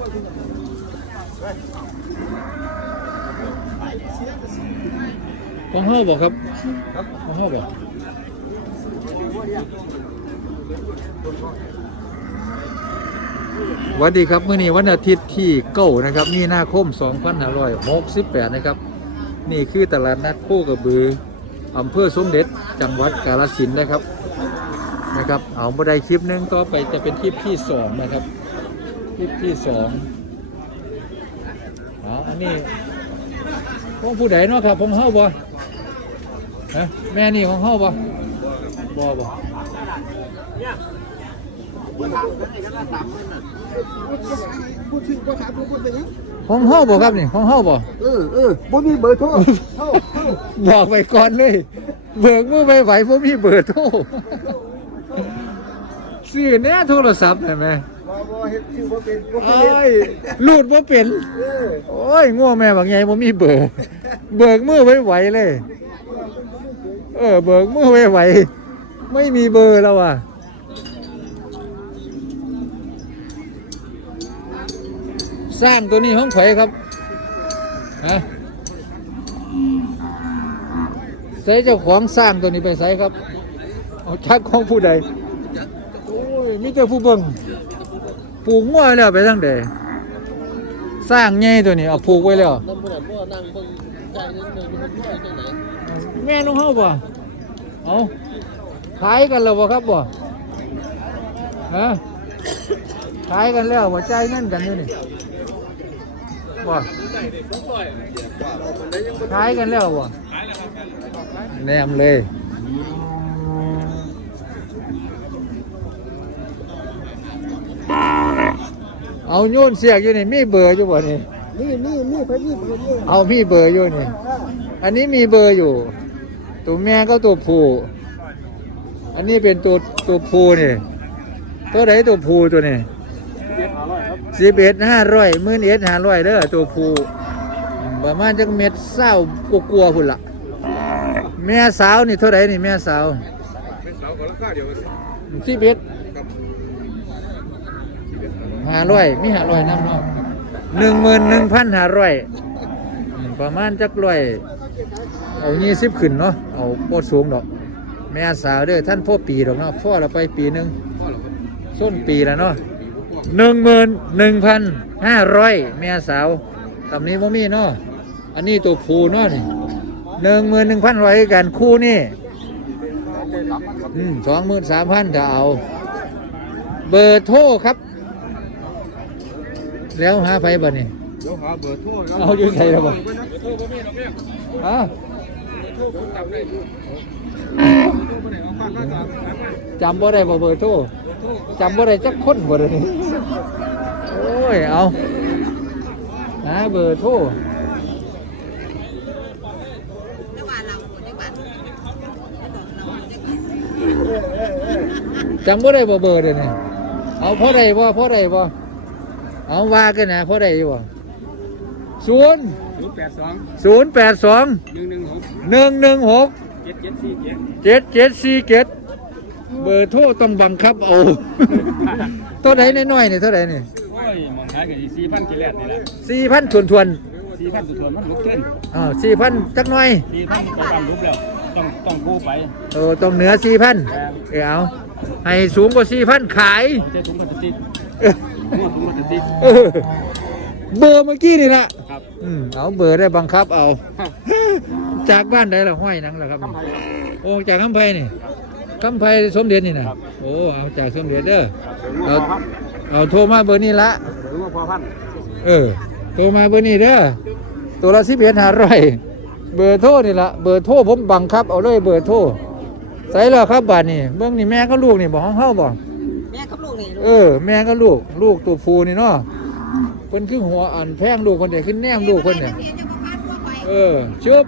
ของเฮาบ่ครับของเฮาบ่สวัสดีครับเมื้อนี้วันอาทิตย์ที่เก้านะครับมีนาคม2568 นะครับ นี่คือตลาดนัดโคกระบืออำเภอสมเด็จจังหวัดกาฬสินธุ์นะครับนะครับ เอาบันไดคลิปหนึงต่อไปจะเป็นคลิปที่สองนะครับ ลิปที่สองอ๋ออันนี้ของผู้ใดเนาะครับของเฮาบ่ฮะแม่นี่ของเฮาบ่บ่บ่ของเฮาบ่ครับนี่ของเฮาบ่เออเออบ่มีเบอร์โทรเท่าเท่าบอกไปก่อนเลย เบิกมือไปไหวผมมีเบอร์โทรซื้อแน่โทรศัพท์เห็นไหม บ่บ่เฮ็ดชื่อบ่เป็นบ่โอ้เป็นยรูดว่าเป็น เออโอ้ยง่วแม่บางไงผมมีเบอร์เบิกมือไว้ไหวเลย เออ เบิกมือไว้ไหวไม่มีเบอร์แล้วอะ สร้างตัวนี้ห้องไผครับฮะใส่เจ้าของสร้างตัวนี้ไปใส่ครับ เอาชักของผู้ใด โอ้ยมีแต่ผู้เบิ่ง ปลูกงัวไว้แล้วไปทั้งเดสร้างใหญ่ตัวนี้เอาปลูกไว้แล้วนั่นบ่ได้บ่นั่งเบิ่งใจนั่นเบิ่งมันไปจังได๋แม่น้องเฮาบ่เอาขายกันแล้วบ่ครับบ่ฮะขายกันแล้วบ่ใจ่ายเงินกันอยู่นี่บ่ขายกันแล้วบ่แนมเลย เอาโยนเสียกอยู่นี่มีเบอร์อยู่บ่นี่นี่นี่นี่ไปนี่เบอร์นี่เอามีเบอร์อยู่นี่ อันนี้มีเบอร์อยู่ ตัวแม่ก็ตัวผู้อันนี้เป็นตัวตัวผู้นี่ตัวไหนตัวผู้ตัวนี้สิบเอ็ดห้าร้อยหมื่นเอ็ดห้าร้อยเด้อตัวผู้อืมประมาณจักเม็ดเศร้ากลัวๆพุ่นละแม่สาวนี่เท่าไหร่นี่แม่สาวเป็นสาวก็ราคาเดียวกันสิบเอ็ด ห้าร้อยมีห้าร้อยน้ำเนาะหนึ่งหมื่นหนึ่งพันห้าร้อยประมาณจักร้อยเอายี่สิบขึ้นเนาะเอาโคตรสูงดอก แม่สาวเด้อท่านพ่อปีดอกเนาะพ่อเราไปปีหนึ่งส้นปีแล้วเนาะหนึ่งหมื่นหนึ่งพันห้าร้อยแม่สาวตำนี้โมมีเนาะอันนี้ตัวผูเนาะนี่หนึ่งหมื่นหนึ่งพันร้อยกันคู่นี่อืมสองหมื่นสามพันจะเอา เบอร์โทรครับ แล้วหาไปบ่นี่เดี๋ยวหาเบอร์โทรเอาอยู่ไสแล้วบ่เบอร์โทรบ่มีดอกแม่ฮะโทรผมจำได้อยู่โทรบ่ได้เอาฝากข้าวสารครับมาจำบ่ได้บ่เบอร์โทรโทรจำบ่ได้จักคนบ่ได้นี่โอ้ยเอาหาเบอร์โทรจำบ่ได้บ่เบอร์เดี๋ยวนี้เอาพอได้บ่พอได้บ่ เอาว่ากันนะพอได้อยู่บ่ศูนย์082ศูนย์แปดสอง116หนึ่งหนึ่งหก7747เจ็ดเจ็ดสี่เจ็ดเบอร์โทรต้องบังคับเอาตัวไหนน้อยๆนี่เท่าไหร่นี่โอ้ยมองหากันสี่พันกิเลสนี่แหละสี่พันทวนทวนสี่พันสุดทวนมันลุกขึ้นๆอ้าวสี่พันจักหน่อยสี่พันไปตามรูปแล้วต้องต้องกู้ไปเออต้องเหนือสี่พันเออเอาให้สูงกว่าสี่พันขายเจ้าถุงพลาสติก เออม้วนถุงพลาสติกเออเบอร์เมื่อกี้นี่ละครับ อืมเอาเบอร์ได้บังคับเอา จากบ้านใดละห้อยหนังละครับทำไมโอ้จากคำไพนี่คำไพสมเด็จนี่นะครับ โอ้เอาจากสมเด็จเด้อเอาพอพันเอาโทรมาเบอร์นี้ละหรือว่าพอพันเออโทรมาเบอร์นี้เด้อตัวละสิบเอ็ดห้าร้อยเบอร์โทรนี่ละเบอร์โทรผมบังคับ เอาเลยเบอร์โทรใส่แล้วครับบาทนี่เบื้องนี่แม่ก็ลูกนี่บอกห้องเฮาบ่แม่กับลูกนี่ลูก เออ แม่ก็ลูก ลูกตัวฟูนี่เนาะเพิ่นคือหัวอันแพงลูกคนเดียวขึ้นแนมลูกคนเนี่ยเออชุบ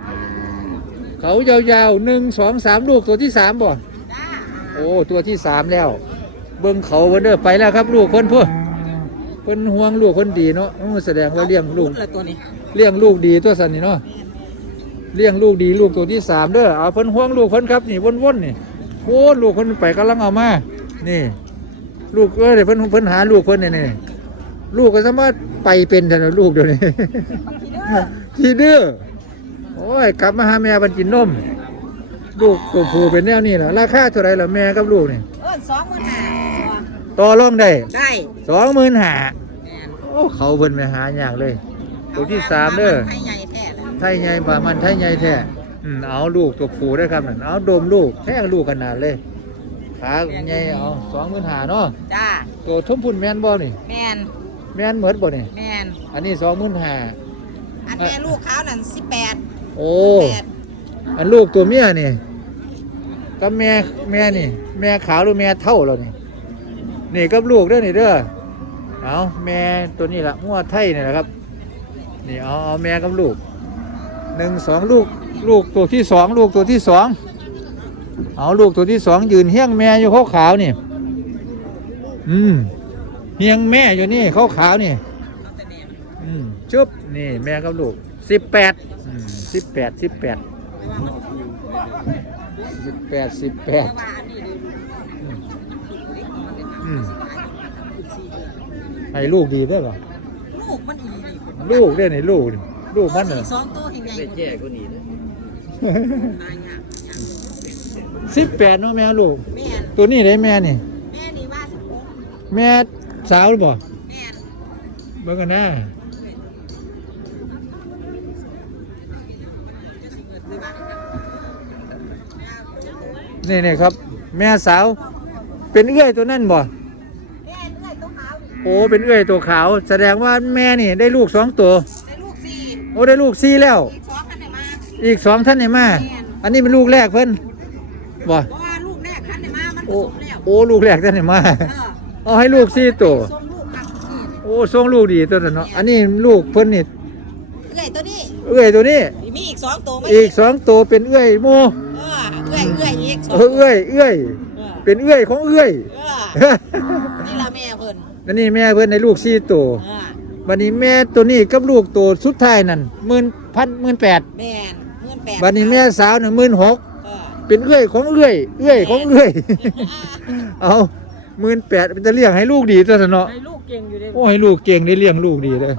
เขายาวๆหนึ่งสองสามลูกตัวที่สามบ่จ้าโอ้ตัวที่สามแล้ว เบิ่งเขาเบิ่นเด้อไปแล้วครับ ลูกคนพวกเพิ่นห่วงลูกคนดีเนาะโอ้แสดงว่าเลี้ยงลูกเลยตัวนี้เลี้ยงลูกดีตัวสันนี่เนาะเลี้ยงลูกดีลูกตัวที่สามเด้อเอาเพิ่นห่วงลูกเพิ่นครับนี่วนๆนี่โอ้ลูกเพิ่นไปกำลังเอามานี่ ลูกเอ้ยเดี๋ยวเพิ่นเพิ่นหาลูกเพิ่นนี่นี่ลูกก็สามารถไปเป็นแต่ละลูกเดี๋ยวนี้ทีเด้อโอ้ยกลับมาหาแม่บันกินนมลูกตัวผู้เป็นแนวนี้เหรอราคาเท่าไหรล่ะแม่กับลูกนี่เออสองหมื่นห้าต่อรองได้ได้สองหมื่นห้าแม่นโอ้เขาเพิ่นไปหาอย่างเลย ตัวที่สามเด้อให้ใหญ่แท้เลยไทยใหญ่ป่ามันไทยใหญ่แท้อืมเอาลูกตัวผู้ได้อครับนั่นเอาดมลูกแท้งลูกขนาดเลย ขาใหญ่เอาสองหมื่นห้าเนาะจ้าตัวทุ่มพุ่นแม่นบ่นี่ แม่นแม่นเหมือนบ่นี่ แม่นอันนี้สองหมื่นห้าอันแม่ลูกเขานั่นสิบแปดโอ้แปดอันลูกตัวเมียนี่กับแม่แม่นี่ แม่ขาวหรือแม่เท่าเรานี่นี่กับลูกเด้อนี่เด้อเอาแม่ตัวนี้ละงัวไทยนี่แหละครับ นี่เอาเอาแม่กับลูกหนึ่งสองลูกลูกตัวที่สองลูกตัวที่สอง เอาลูกตัวที่สองยืนเฮี้ยงแม่อยู่ขาวขาวๆนี่ อืมเฮี้ยงแม่อยู่นี่ขาวขาวๆนี่ อืมจุ๊บนี่แม่กับลูกสิบแปดสิบแปดสิบแปดสิบแปดสิบแปดว่าอันนี้ดูอืมให้ลูกดีได้หรอลูกมันอีนี่ลูกได้ในลูกนี่ลูกมันเหรอสองตัวเห็นใหญ่แก่กว่านี้นะตายยาก สิบแปดเนาะแม่ลูก แม่นตัวนี้ได้แม่นี่ แม่นี่ว่าสิบหกแม่สาวหรือเปล่าแม่นเบิ่งกันนะนี่นี่ครับ แม่สาว เป็นเอื้อยตัวนั่นบ่แม่เลื่อยตัวขาวนี่โอ้เป็นเอื้อยตัวขาว แสดงว่าแม่นี่ได้ลูกสองตัว ได้ลูกสี่โอ้ได้ลูกสี่แล้ว อีกสองคันไหนมาอีกสองท่านไหนมา อันนี้เป็นลูกแรกเพิ่น บ่เพราะว่าลูกแรกคันไหนมามันผโอ้สมแล้วโอ้ลูกแรกท่านไหนมาเออเอาให้ลูกสี่ตัวส่งลูกคันนี่โอ้ส่งลูกดีตัวนั้นเนาะอันนี้ลูกเพิ่นนี่เลื่อยตัวนี้เอื้อยตัวนี้ มีอีกสองตัวไหมอีกสองตัวเป็นเอื้อยหมูเออเอื้อยเอื้อยอีกสเอองอเอื้อยเอื้อยเออเป็นเอื้อยของเอื้อย เออนี่ละแม่เพิ่นอันนี้แม่เพิ่นในลูกสี่ตัวเออบัดนี้แม่ตัวนี้กับลูกตัวสุดท้ายนั่นหมื่นพันหมื่นแปดแม่นเงินแปดบัดนี้แม่สาวหนึ่งหมื่นหก เออเป็นเอื้อยของเอื้อยเอื้อยของเอื้อย เอาหมื่นแปดมันจะเลี้ยงให้ลูกดีตัวเนาะให้ลูกเก่งอยู่เด้โอ้ให้ลูกเก่งได้เลี้ยงลูกดีเลย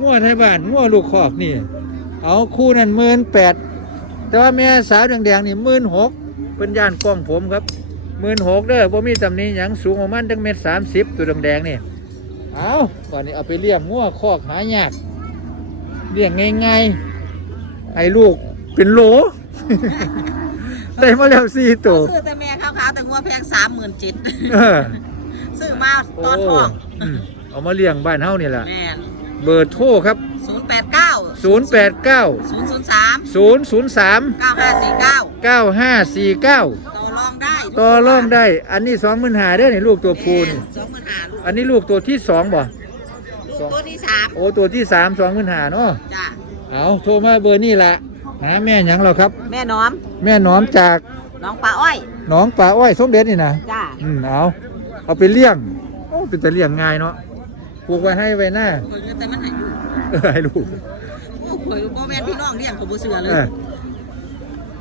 งัวไทยบ้านงัวลูกคอกนี่ เอาคู่นั่นหมื่นแปดแต่ว่าแม่สาวแดงๆนี่หมื่นหกเป็นย่านกล้องผมครับหมื่นหกเด้อบ่มีตำหนี้หยังสูงประมาณตั้งเมตรสามสิบตัวแดงๆนี่เอาวันนี้เอาไปเลี้ยงงัวคอกหายากเลี้ยงง่ายๆให้ลูกเป็นโหล ได้มาแล้วสี่ตัว ซื้อแต่แม่ขาวๆแต่งัวแพงสามหมื่นจิตเออ ซื้อมาตอนทองโอืมเอามาเลี้ยงบ้านเฮานี่แหละแม่นเบอร์โทรครับ ศูนย์แปดเก้า089 ศูนย์ศูนย์สาม003 เก้าห้าสี่เก้า9549 ต่อรองได้ต่อรองได้ อันนี้สองหมื่นหาเด้อนี่ลูกตัวพูน สองหมื่นห้าลูกอันนี้ลูกตัวที่สองบ่ ลูกตัวที่สามโอ้ตัวที่สามสองหมื่นหาเนาะจ้ะเอาโทรมาเบอร์นี่แหละ หาแม่หยังเราครับ แม่น้อมแม่หน้อมจากน้องปลาอ้อยหนองป่าอ้อยสมเด็จนี่นะจ้าอืมเอาเอาไปเลี้ยงโอ้เป็นแต่เลี้ยงง่ายเนาะปลูกไว้ให้ไว้หน้าข่อยแต่มันไหนอยู่เออให้ลูกโอ้ข่อยบ่แม่นพี่น้องเลี้ยงเขาบ่เชื่อเลเอยอ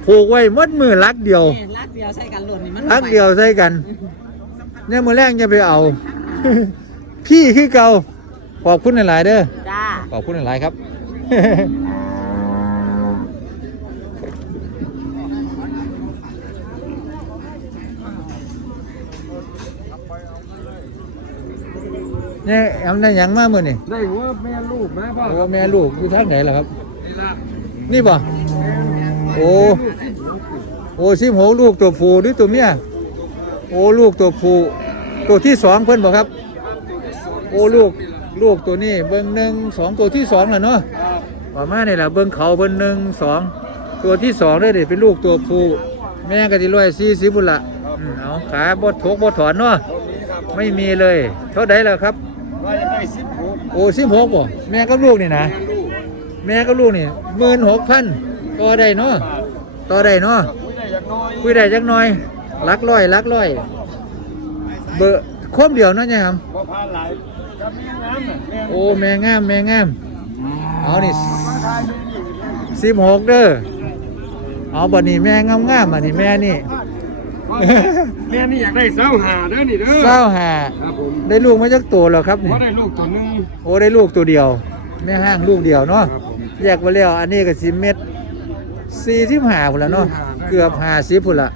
ผูกไว้หมัดมือลักเดียว แม่รักเดียวใส่กันหล่นนี่มันลักเดียวใส่กัน เนี่ยมือแรกจะไปเอา พี่คือเก่าขอบคุณหลายๆเด้อจ้า ขอบคุณหลายๆครับ เนี่ยแอมได้หยังมาเมื่อนี่ได้หัวแม่ลูกนะพ่อโอ้แม่ลูกอยู่ทางไหนล่ะครับ นี่ละนี่ป่ะโอ้โอ้สิบหกลูกตัวผู้หรือตัวเมียโอ้ลูกตัวผู้ตัวที่สองเพิ่นบอกครับ โอ้ลูกลูกตัวนี้เบิ้งหนึ่งสองตัวที่สองแหละเนาะครับประมาณนี่แหละเบิ้งเขาเบิ้งหนึ่งสองตัวที่สองได้เด็เป็นลูกตัวผู้แม่ก็ที่ร้อยสี่สิบบุญละอืมเอาขาบดทกบดถอนเนาะตรงนี้ครับไม่มีเลย เท่าไดแล้วครับ ว่าจะได้สิบหกโอ้สิบหกบ่แม่กับลูกนี่นะ แม่ลูกแม่กับลูกนี่หมื่นหกพันต่อได้เนาะบาทต่อได้เนาะคุยได้อย่างน้อยคุยได้จักหน่อยลักร้อยลักร้อย เบอร์ครบเดียวเนาะเนี่ยครับบ่พาหลายกับแม่งามน่ะแม่โอ้แม่งามแม่งามเอานี่มาทายอยู่สิบหกเด้อเอาบัดนี้แม่งามงามๆบัดนี้แม่นี่ว่าแม่ นี่อยากได้เสาหาเด้อนี่เด้อเก้าหาครับผมได้ลูกมาจากตัวแล้วครับนี่ ว่าได้ลูกตัวหนึงโอ้ได้ลูกตัวเดียว แม่ห้างลูกเดียวเนาะครับผม แยกไปแล้วอันนี้ก็สิเม็ดสี่สิบห้าพุ่นละเนาะ45 เกือบห้าสิบพุ่นละ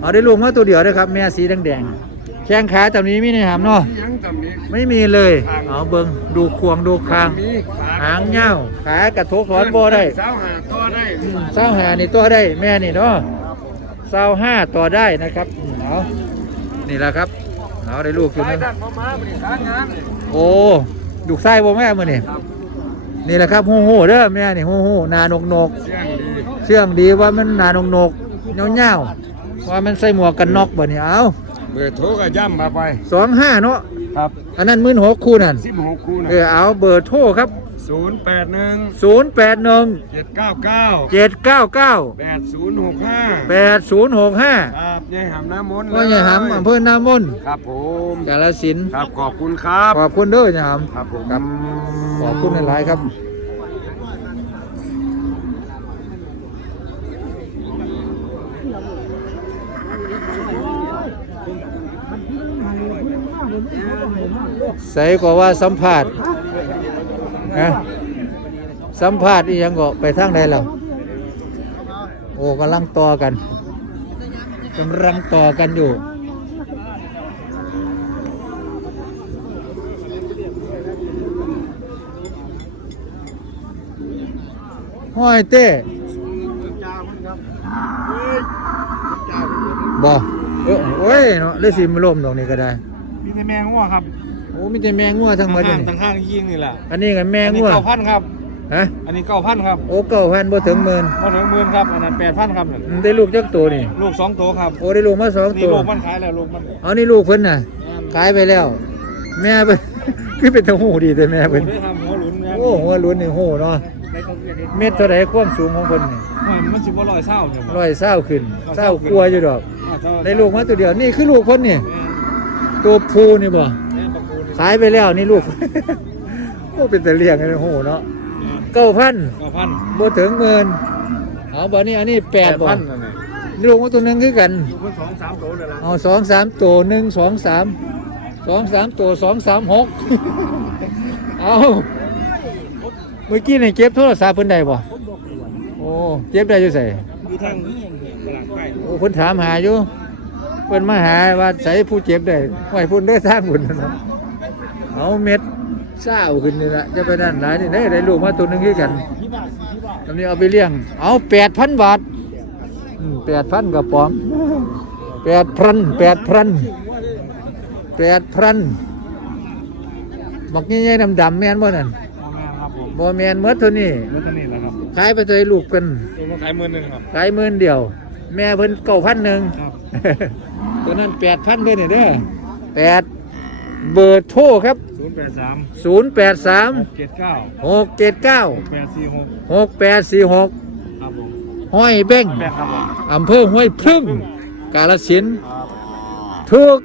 เอาได้ลูกมาตัวเดียวด้วยครับ แม่สีแดงๆแข้งขาจำนี้มีในหามเนาะยังจำนี้ไม่มีเลยเอาเบิงดูควงดูคางมีขาหางเง้าวขากระทกถอนบ่ได้เสาหาต่อได้เศร้าหานี่ตัวได้แม่นี่เนาะเศร้าห้าตัวได้นะครับอืม เอานี่แหละครับเอาได้ลูกอยู่สายนึงด้านพ่อม้าบ่ได้สายงานโอ้ลูกไส้บ่แม่มือนี่ครับนี่แหละครับโหโหเด้อแม่นี่โหโหนานกนกเสียงดีเชื่องดีว่ามันนานกนกเงี้ยวเงี้ยวๆว่ามันใส่หมวกกันน็อกบ่นี่เอาเบอร์โทรก็ย่ำมาไปสองห้าเนาะครับอันนั้นมื่นหกคู่นั่น16คู่นะเออเอาเบอร์โทรครับ081 ศูนย์แปดหนึ่ง799เจ็ดเก้าเก้า8065แปดศูนย์หกห้าครับยายหำน้ำมนต์ว่าไงหำอำเภอหนามนครับผมกาลสินธุ์ครับขอบคุณครับขอบคุณเด้อเนี่ยหำครับผมครับขอบคุณหลายๆครับ ใส่ก็ว่าสัมภาษณ์ นะสัมภาษณ์อีหยังก็ไปทางใดแล้วโอ้กำลังต่อกันกำลังต่อกันอยู่ ห้อยเต้บ่เออโอ้ยเนาะเลยสิมาล่มตรงนี้ก็ได้ มีแต่แมงงัวครับ มีแต่แมงงัวทั้งหมดเลยต่างข้างยิงนี่แหละอันนี้กับแมงอันนี้งัวเก้าพันครับ ฮะอันนี้เก้าพันครับโอ้เก้าพันบ่ถึงหมื่นพอถึงหมื่นครับอันนั้นแปดพันครับอืมได้ลูกจักตัวนี่ ลูกสองตัวครับโอ้ได้ลูกมาสองนี่ตัว ลูกมันขายแล้วลูกมันเอานี่ลูกเพิ่นน่ะ ขายไปแล้ว แม่เพิ่น คือเป็นตะหูดีแต่แม่ลูเพิ่กนได้ทำหัวหลุนนะโอ้หัวหลุ้นนี่โหเนาะเม็ดเท่าใดความสูงของเพิ่นนี่มันสิบ่ลอยเศร้าเนี่ยร้อยเศร้าขึ้นเศร้ากลัวอยู่ดอก ได้ลูกมาตัวเดียวนี่คือลูกเพิ่นนี่ ตัวผู้นี่บ่แม่ประกูล ขายไปแล้วนี่ลูก โอ้เป็นแต่เลี้ยงกันโหเนาะเก้าพันเก้าพันบ่ถึงหมื่นเอาบ่นี่อันนี้แปดบ่พันนั่นเองนี่ลูกมาตัวหนึงคือกันลูกมันสองสามตัวเลยละเอาสองสามตัวหนึ่งสองสามสองสามตัวสองสามหกเอาเมื่อกี้นี่เก็บโทรศัพท์เพิ่นได้บ่โอ้เก็บได้อยู่ใส่อยู่ทางหลังใกล้โอ้เพิ่นถามหาอยู่เพิ่นมาหาว่าใส่ผู้เจ็บได้ไว้พุ่นเด้อทางพุ่นนั่นนะ เอาเม็ดเศร้าขึ้นนี่ละจะไปนั่นหลายนี่ได้ได้ลูกมาตัวหนึงคือกันตอนนี้เอาไปเลี้ยง เอาแปดพันบาทแปดพันกระป๋องแปดพันแปดพันแปดพันบักใหญ่ๆดำๆแม่นบ่นั่นแม่ครับผมบ่แม่นเมดเท่านี้รถคันนี้แหละครับขายไปตัวลูกกันตัวมันขายหมื่นหนึ่งครับขายหมื่นเดียว แม่เพิ่นเก้าพันหนึ่งครับตัวนั้นแปดพันเลยเนี่ยเด้อแปด เบอร์โทรครับ ศูนย์แปดสามศูนย์แปดสามเจ็ดเก้าหกเจ็ดเก้าแปดสี่หกหกแปดสี่หกครับผมห้อยเบ้งแปดครับผมอำเภอห้วยพึ่ง กาลสินธุ์ครับทุก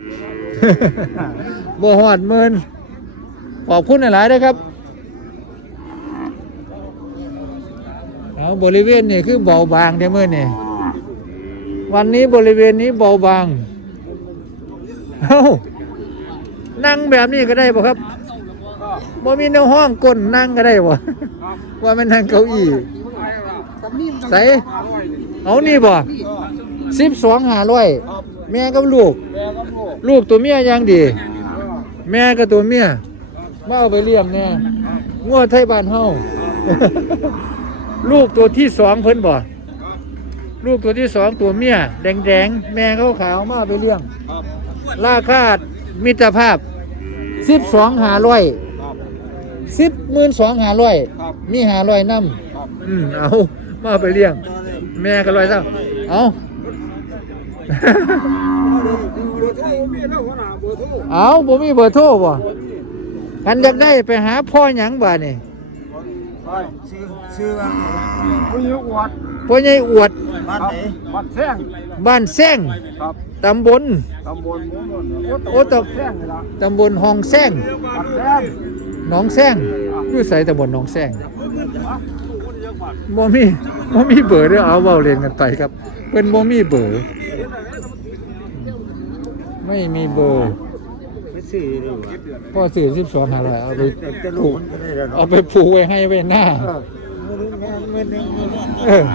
บ่หอดหมื่นขอบคุณหลายๆนะครับเอาบริเวณนี่คือเบาบางเด้อมื่อนี่วันนี้บริเวณนี้เบาบาง เอ้า นั่งแบบนี้ก็ได้ป่ะครับบ่มีแนวห้องก้นนั่งก็ได้บ่ว่ามันนั่งเก้าอี้ใส่เอานี่บ่สิบสองหาร้อยแม่กับลูกแม่ครับลูก ลูกตัวเมียยังดี แม่กับตัวเมียมาเอาไปเลี้ยงแน่งัวไทยบ้านเฮาลูกตัวที่สองเพิ่นบ่ลูกตัวที่สองตัวเมียแดงๆแม่ขาวขาวๆมาเอาไปเลี้ยงครับราคา มิตรภาพสิบสองหาร้อยครับสิบหมื่นสองหาร้อยครับมีหาร้อยน้ครับำอืมเอามาเอาไปเลี้ยง แม่ก็ร้อยเท่าเอาเบอร์โทรมีแล้วหัวหน้าเบอร์โทรเอาบ่มีเบอร์โทรบ่กันอยากได้ไปหาพ่อหยังบ่นี่ชื่อชื่อว่าผู้ยกวัดพ่อใหญ่อวดบ้านไหนวัดแท่งบ้านแซงครับ ตำบลตำบลหมู่บ้านโอ้ตแท่งนี่ละำตำบลหองแซงวัดแท่งหนองแซงอยู่ใส่ตำบลหนองแซงบ่มีบ่มีเบอร์เด้อเอาเว้าเรียนกันไปครับเพิ่นบ่มีเบอร์ไม่มีเบอร์ไม่ซื้อหรือวะพ่อสื่อสิบสองหาร้อยเอาไปแต่จะลูกมันก็ได้แล้วเอาเนาะไปผูกไว้ให้ไว้หน้าเออ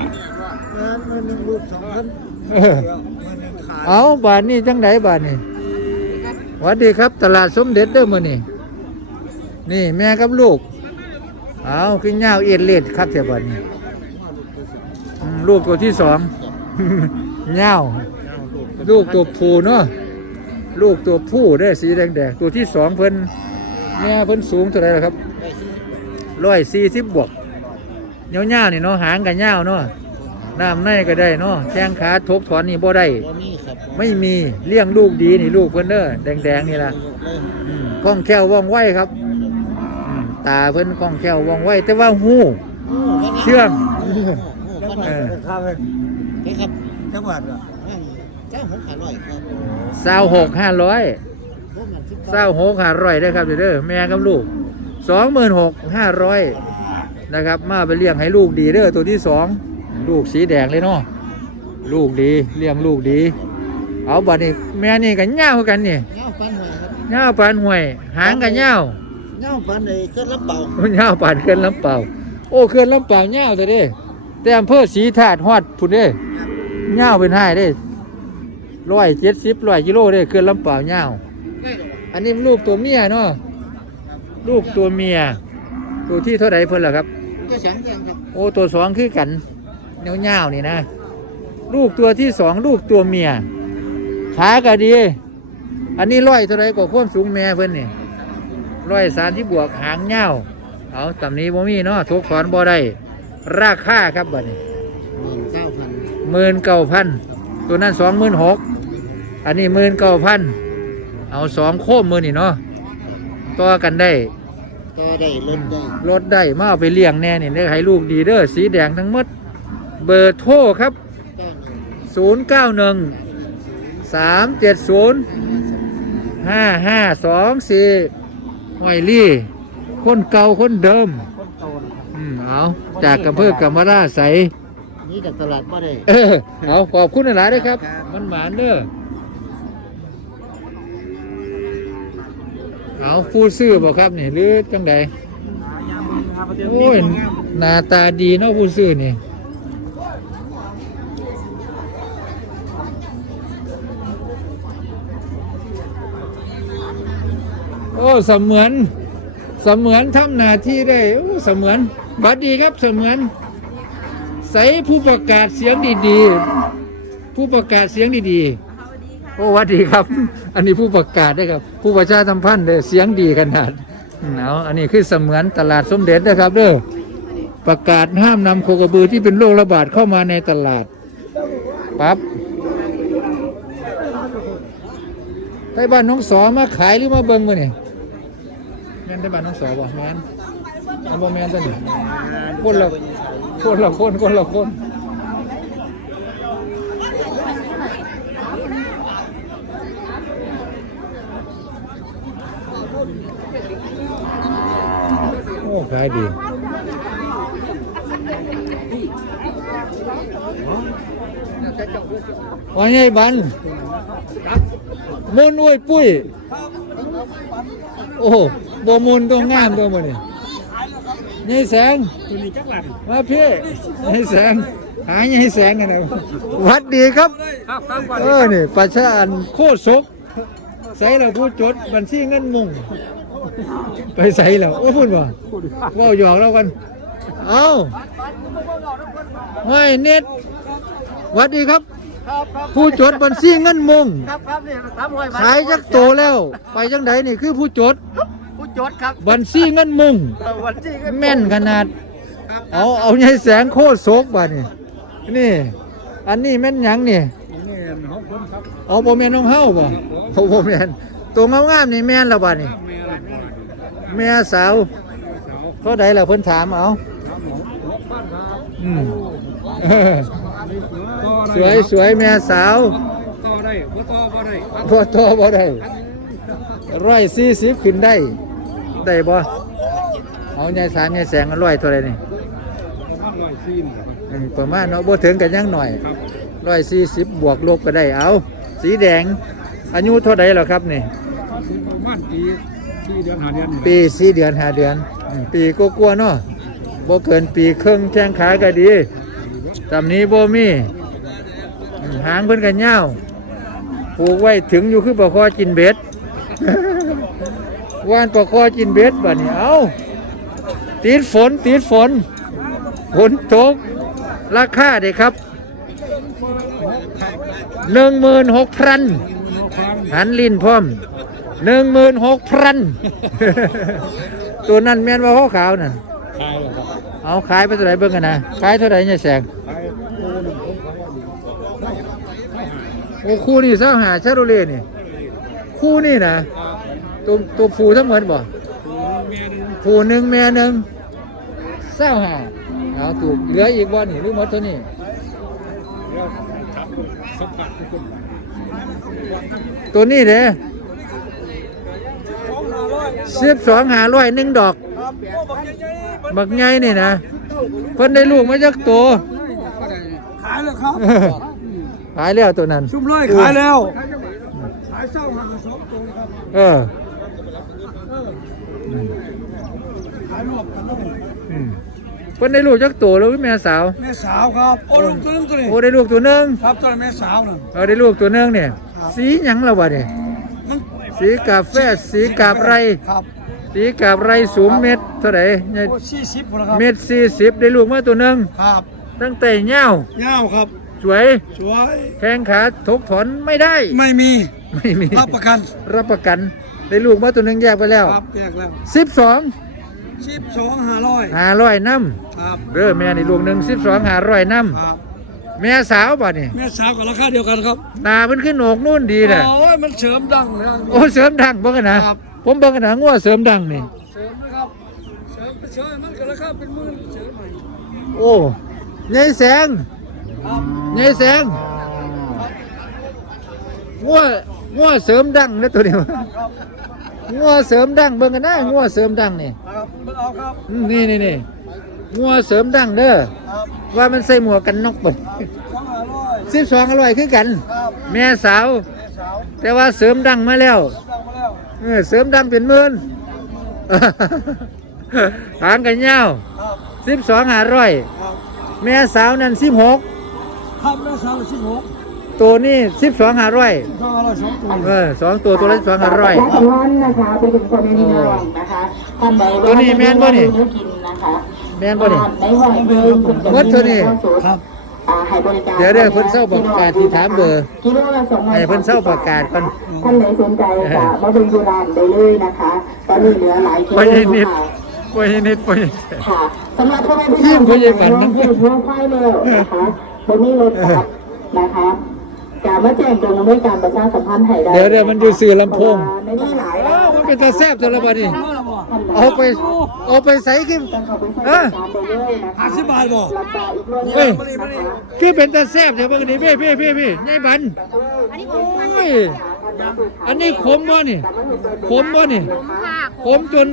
มือานมือหนึงมือหนึงเอานมือหนึงลูกสองพันเออเดี๋ยวมือหนึงขายเอาบาทนี่จังไดบาทนี่หวัสดีครับ ตลาดสมเด็จเด้อมื้อนี่นี่แม่กับลูก เอาขึ้นยาวเอียดเล็ดครับแต่บาทนี้ลูกตัวที่สองยาลูกตัวผู้เนาะลูกตัวผู้ได้สีแดงๆตัวที่สองเพิ่นแม่เพิ่นสูงเท่าไหร่ล่ะครับร้อยสี่สิบบวกเงาวๆนี่เนาะหางกับเงาเนาะ น้ำในก็ได้เนาะแข้งขาทกถอนนี่บ่ได้ บ่มีครับไม่มีเลี้ยงลูกดีนี่ลูกเพิ่นเด้อแดงๆนี่ล่ะอืมคล่องแคล่วว่องไวครับอืมตาเพิ่นคล่องแคล่วว่องไวแต่ว่าหูเชื่องเออ ครับนี่ครับจังหวัดเหรอเจ้าผมขายร้อยครับสาวหกห้าร้อยพวกมันสิบสาวหกห้าร้อยได้อครับเด้อแม่กับลูกสองหมื่นหกห้าร้อยนะครับ มาไปเลี้ยงให้ลูกดีเด้อตัวที่สอง ลูกสีแดงเลยเนาะลูกดีเลี้ยงลูกดี เอาบัดนี้แม่นี่กันเง่ากันนี่เงาปันหวยครับเง่าปานห่วย หางกันเง่าเงาปันเลยเครื่องรับเป่าเง่าปานเขื่อนลำเปล่า โอ้เขื่อนลำเปล่าเง่าแต่เด้ แต่อำเภอศรีธาตุฮอดพุ่นเด้เง่าเป็นห้าเด้ร้อยเจ็ดสิบร้อยกิโลเด้เขื่อนลำเปล่าเง่าอันนี้มันลูกตัวเมียเนาะลูกตัวเมีย ตัวที่เท่าไหร่เพิ่นล่ะครับก็ฉันเพียงครับโอ้ตัวสองคือกัน เงาๆนี่นะ ลูกตัวที่สองลูกตัวเมียขาก็ดี อันนี้ร้อยเท่าไหรกว่าความสูงแม่เพิ่นนี่ร้อยสามที่บวกหางเงาเอาตำนี้บ่มีเนาะทุกถอนบ่ได้ราคาครับบัดนี้หมื่นเก้าพันหมื่นเก้าพันตัวนั้นสองหมื่นหกอันนี้หมื่นเก้าพันเอาสองโคมมือนี่เนาะต่อกันได้ก็ได้ลดได้รถได้มาเอาไปเลี้ยงแน่นี่ได้ให้ลูกดีเด้อสีแดงทั้งหมด เบอร์โทรครับเก้าหนึ่ง091 370 5524ห้อยลี่ คนเก่าคนเดิม คนโตนะครับอืมเอาจากกำเภอกำมะราใส นี่จากตลาดบ่ได้ เออเอาขอบคุณหลายๆด้วยครับมันหมานเด้อเอาฟูซื้อบ่ครับนี่หรือจังใดโอ้ยหน้าตาดีเนาะผู้ซื้อนี่ เสมือน เสมือนทำหน้าที่ได้โอ้เสมือนบัดดีครับเสมือน ใส่ผู้ประกาศเสียงดีๆ ผู้ประกาศเสียงดีๆ โอ้วัดดีครับ อันนี้ผู้ประกาศได้ครับ ผู้ประชาสัมพันธ์เด้อเสียงดีขนาดเอาอันนี้คือเสมือนตลาดสมเด็จนะครับเด้อประกาศห้ามนำโคกระบือที่เป็นโรคระบาดเข้ามาในตลาดปั๊บไทบ้านน้องสอมาขายหรือมาเบิ่งมื้อนี่ย แม่นไทบ้านน้องสอบ่แม่นอันบ่แม่นตัวนี้คนละคนละคนคนละคนโอ้ขายดีว่าไงบันมุนอุ้ยปุ้ย โอ้ โหบมุนตัวงามตัวมันนี่ยายแสงตัวนี้จักหลันมาพี่ยายแสงหายายแสงกันนะหวัดดีครับครับครับเออนี่ประชาอันโคตรศกใส่เราผู้จดบัญชีเงินมุงไปใส่แล้วโอ้พูดว่าว่าหยอกเรากันเอาไม่เน็ตหวัดดีครับครับครับ ผู้จดบัญชีเงินมุงครับครับนี่ทำหอยขายจักโตแล้ว ไปจังไดนี่คือผู้จดผู้ จดครับบัญชีเงินมุงวันที่ก็แม่นขนาดเอาเอาใหญ่แสงโคตรโศกบ่านี่นี่ อันนี้แม่นหยังนี่นี่ห้องผมครับเอาบ่แม่นน้องเฮาบ่เอาบ่แม่นตัวงามๆนี่แม่นและบ่านี่ แม่ละแม่สาวเสาเท่าใดล่ะเพิ่นถามเอาทำหกหกพันครับอืม เออสต่อวยได้สวยแม่สาวต่อได้บ่ต่อบ่ได้บ่โตบ่ได้ร้อยสี่สิบขึ้นได้ ได้บ่เอาใหญ่สามใหญ่แสงร้อยเท่าไหร่นี่ประมาณร้อยซีนครับอืมประมาณเนาะบ่ถึงกันยังหน่อยครับร้อยสี่สิบบวกลบก็ได้เอา สีแดง อายุเท่าใดแล้วครับนี่ประมาณปีที่เดือนหาเดือนนี่ปีสี่เดือนห้าเดือนอืมปีก็กลัวาๆเนาะบ่เกินปีครึ่งแข้งขาก็ดีตำนี้บ่มีอืมหางเพิ่นก็ยาวผูกไว้ถึงอยู่คือปลาคอกินเบ็ด ว่านปลาคอกินเบ็ดบัดนี้เอ้าติดฝนติดฝน ฝนตกราคาเด้ครับหนึ่งหมื่นหกพันหันลิ้นพร้อมหนึ่งหมื่นหกพันตัวนั้นแม่นว่าเขาขาวนั่นขายแล้วครับเอาขายไปเท่าไหร่เบิ่งกันนะขายเท่าไหร่เนี่ยแสงขายโลหนึ่งผมขายว่าดีโอ้คู่นี่เศร้าหาชาโรเล่นี่คู่นี่นะ ตัวตัวผูทั้งหมดบ่ตัวนึงแม่นึงผูหนึ่งแม่หนึ่งเศร้าหาเอาถูกเหลืออีกบ่นี่หรือหมดเท่านี้แล้วครับสัมผัสทุกคนตัวนี้เด้สิบสองหาร้อยหนึ่งดอกบักใหญ่นี่นะเพิ่นได้ลูกมาจากตัวขายแล้วครับขายแล้วตัวนั้นชุ่มเลยขายแล้วขายเศร้าหาสองตัวครับเอออืม ขายรวบกันแล้ว อืมเพิ่นได้ลูกจากตัวแล้วแม่สาว แม่สาวครับโอ้ลูกตัวนึงตัวนี้โอ้ได้ลูกตัวหนึงครับตัวนี้แม่สาวน่ะเออได้ลูกตัวหนึงเนี่ยครับ สีหยังแล้ววะเนี่ยมันสีกาแฟสีกาบไร ครับสีกาบไรสูงเม็ดเท่าไหร่เนี่ยโอ้สี่สิบคนละครับเม็ดสี่สิบได้ลูกมาตัวหนึงครับตั้งแต่เงาวเงาครับสวยสวยแข้งขาทกถอนไม่ได้ ไม่มีไม่มี รับประกันรับประกันได้ลูกมาตัวหนึงแยกไปแล้ว ครับแยกแล้วสิบสอง สิบสองห้าร้อยหาร้อยน้ครับำเด้อแม่นี่ลูกหนึ่งสิบสองหาร้อยน้ำครับแม่สาวป่ะนี่แม่สาวกับราคาเดียวกันครับตาเป็นขึ้นโหนกนู่นดีน่ะโอ้ยมันเสริมดังนะ โอ้เสริมดังเบิ่งกันนะครับ ผมเบิ่งกันนะงัวเสริมดังนี่ เสริมนะครับเสริมไปเสริมมันกับราคาเป็นหมื่นเสริมใหม่โอ้ยายแสงครับยายแสงงัวงัวเสริมดังนะตัวนี้ ครับ งัวเสริมดังเบิ่งกันนะงัวเสริมดังนี่ครับเบิ่งเอาครับอืมนี่นี่นี่งัวเสริมดังเด้อครับว่ามันใส่หมวกกันน็อกเปิดสองห้าร้อยสิบสองอร่อยคือกัน ครับแม่สาวแม่สาวแต่ว่าเสริมดังมาแล้วเสริมดังมาแล้วเออเสริมดังเป็นหมื่น หางกันยาวครับสิบสองหาร้อยครับแม่สาวนั่นสิบหกครับแม่สาวสิบหก ตัวนี้สิบสองหาร้อยสองห้าร้อยสองตัวเออสองตัวตัวละสองหาร้อยและของท่านนะคะไปถึงคนในเมืองนะคะท่านใดตัวนี้แม่นบ่นี่เนื้อกินนะคะแม่นบ่นี่ในห้องเดิมคุณจะวัดตัวนี้ครับอ่าให้บริการเดี๋ยวเดี๋ยวเพิ่นเศร้าประกาศที่ถามเบอร์กิโลละสองร้อยให้เพิ่นเศร้าประกาศก่อนท่านไหนสนใจค่ะมาดูยูรานได้เลยนะคะตอนนี้เหลือหลายกิโลไปให้นิดค่ะไปให้นิดไปให้ค่ะสำหรับพ่อแม่พี่ทีน้มองผู้ใหญ่บ้านนั่นั้นนที่ทั่วไปแล้วนะคะตรงนี้รถบัสนะคะ การมาแจ้งตรงด้วยการประชาสัมพันธ์ให้ได้เดี๋ยวเดี๋ยวมันอยู่สื่อลำโพง ในนี้หลายอ้าวมันเป็นตาแซ่บตัวละบาดนี่เมื่อไหร่บ่เอาไปเอาไปใส่ขึ้นเออห้าสิบบาทบ่เฮ้ยมานี่มานี่คือเป็นตาแซ่บเดี๋ยวเบิ่งนี่พี่พี่พี่พี่ยายบันโอ้ยอันนี้ขมบ่นี่ขมบ่นี่ขมจน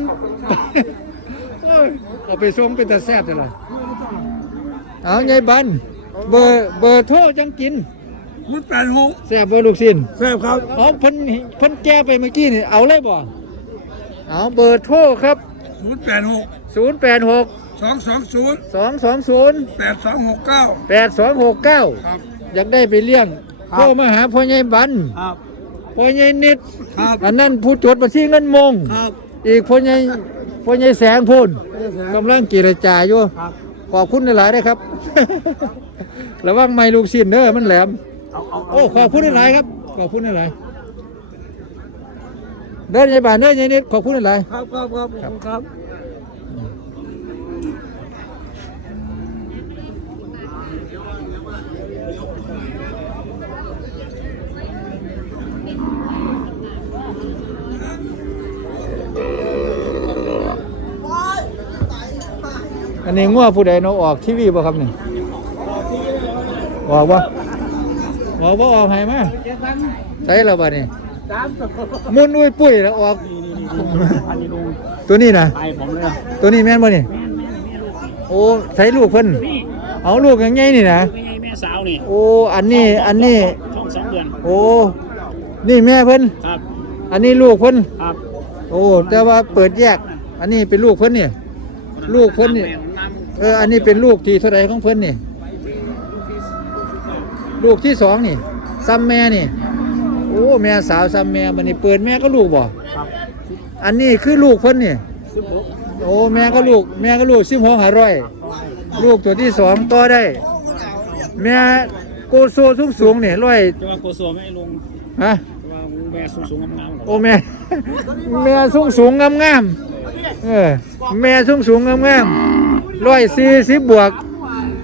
โอ้ยเอาไปส่งเป็นตาแซ่บจังเลยเอายายบันเบอร์เบอร์โทรจังกิน มันแปดหกแซ่บบ่ลูกสิ้นแซ่บครับเอาเพิ่นเพิ่นแก้ไปเมื่อกี้นี่เอาเลยบ่เอาเบอร์โทรครับมันแปดหก086สองสองศูนย์220แปดสองหกเก้า8269ครับ อยากได้ไปเลี้ยงครับ โทรมาหาพ่อใหญ่บันครับพ่อใหญ่นิด ครับอันนั้นผู้จดบัญชีเงินมง ครับอีกพ่อใหญ่พ่อใหญ่แสงพูนกำลังกีรจาอยู่ ครับขอบคุณหลายๆนะครับ ระวังไม้ลูกชิ้นเด้อมันแหลมเอาเอา โอ้ขอบคุณหลายๆครับ ขอบคุณหลายๆเดินยายบ้านเดินยายนิดขอบคุณหลายครับครับครับครับครับอันนี้งัวผู้ใดเนาะออกทีวีบ่ครับนี่ออกบ่ ออกบ่ออกให้มาใส่แล้วบัดนี้สามตัวมุนอุ้ยปุ้ยแล้วออกพันนี่ลุงตัวนี้นะไปผมเลยตัวนี้แม่นบ่นี่โอ้ใส่ลูกเพิ่นเอาลูกยังไงนี่นะไม่ใช่แม่สาวนี่โอ้อันนี้อันนี้ท้องสองเดือนโอ้นี่แม่เพิ่นครับ อันนี้ลูกเพิ่นครับ โอ้แต่ว่าเปิดแยก อันนี้เป็นลูกเพิ่นนี่ลูกเพิ่นนี่เอออันนี้เป็นลูกที่เท่าไรของเพิ่นนี่ ลูกที่สองนี่ซ้ำแม่นี่ โอ้แม่สาวซ้ำแม่มันนี่เปิดแม่ก็ลูกบ่ครับอันนี้คือลูกเพิ่นนี่สิบหกโอ้แม่ก็ลูก แม่ก็ลูกสิบหกหาร้อยลูกตัวที่สองต่อได้ แม่โกโซสูงสูงๆนี่ร้อยจะว่าโกโซไม่ลงฮะจะว่าแม่สูงสูงงามๆโอ้แม่แม่สูงสูงงามงามๆเออแม่สูงสูงงามงามร้อยสี่สิบบวก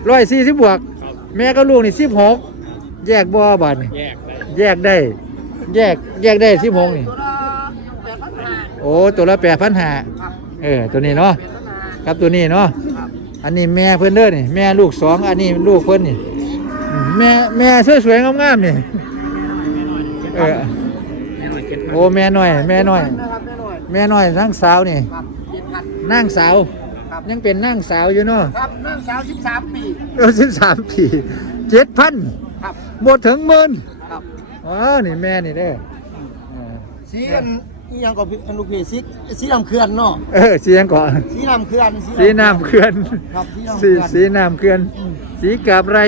ร้อยสี่สิบบวกครับแม่ก็ลูกนี่สิบหก แยกบ่บาทนี่แยกได้แยกได้ แยกแยกได้สิบหกนี่โอ้ตัวละแปดพันห้าเออตัวนี้เนาะครับตัวนี้เนาะอันนี้แม่เพื่อนเด้อนี่แม่ลูกสองอันนี้ลูกเพื่อนนี่อืมแม่แม่สวยๆงามๆนี่เออแม่หน่อยเจ็ดพันโอ้แม่น้อยแม่น้อยนะครับแม่หน่อย แม่น้อยนั่งสาวนี่ครับเจ็ดพันนั่งสาวยังเป็นนั่งสาวอยู่เนาะครับนั่งสาวสิบสามปีเออสิบสามปีเจ็ดพัน ครับหมดถึงหมื่นครับว้าวนี่แม่นี่เด้อเออสีกันอีหยังก็พี่ลูกพี่สีสีน้ำเขื่อนเนาะเออสีหยังก่อนสีน้ำเขื่อนสีน้ำเขื่อนครับสีน้ำสีเขื่อนสีน้ำเขื่อนสีกาบไร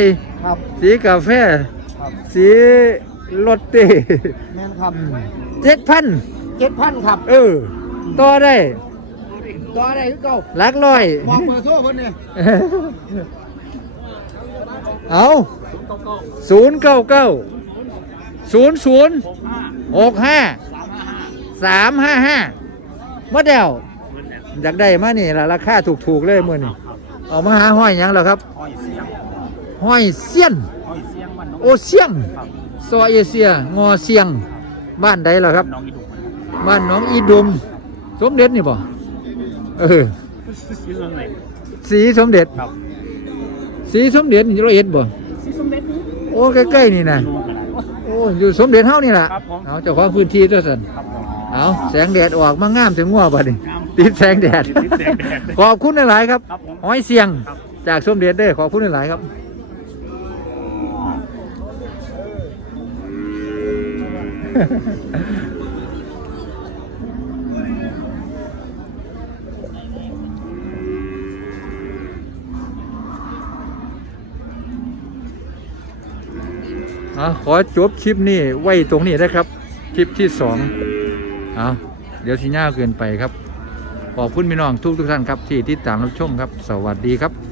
ครับสีกาแฟ ครับสีรถเต้แม่นครับเจ็ดพันเจ็ดพันครับเออต่อได้ต่อได้คือเก่าหลักร้อย บอกเบอร์โทรเพิ่นเนี่ยเอา ศูนย์เก้าเก้าศูนย์ศูนย์หกห้าสามห้าห้ามาเดวอยากได้มานี่ละราคาถูกๆเลยมื่อนี่เอามาหาห้อยหยังแล้วครับห้อยเสียงห้อยเสียนห้อยเสียงมันน้องโอเสียงครับซอยเอเชียงอเสียง บ้านใดล่ะครับ น้องอีดุมันบ้านหน้องอีดุม สมเด็จนี่ป่ะเออ ชื่ออะไรสีสมเด็จ ครับสีสมเด็จนี่เราเอ็ดบ่ซี สมเด็จโอ้ใกล้ๆนี่นะดูกันนะโอ้อยู่สมเด็จเฮานี่ล่ะครับผมเอาเจ้าของพื้นที่ตัวสันครับผมเอาแสงแดดออกมางามถึงงัวบัดนี้งามติดแสงแดดติดแสงแดดขอบคุณหลายๆครับครับผมห้อยเสียง ครับ จากสมเด็จเด้อขอบคุณหลายๆครับ อะขอจบคลิปนี้ไว้ตรงนี้นะครับ คลิปที่สองอะเดี๋ยวสีหน้าเกินไปครับ ขอบคุณพี่น้องทุกทุกท่านครับที่ติดตามรับชมครับ สวัสดีครับ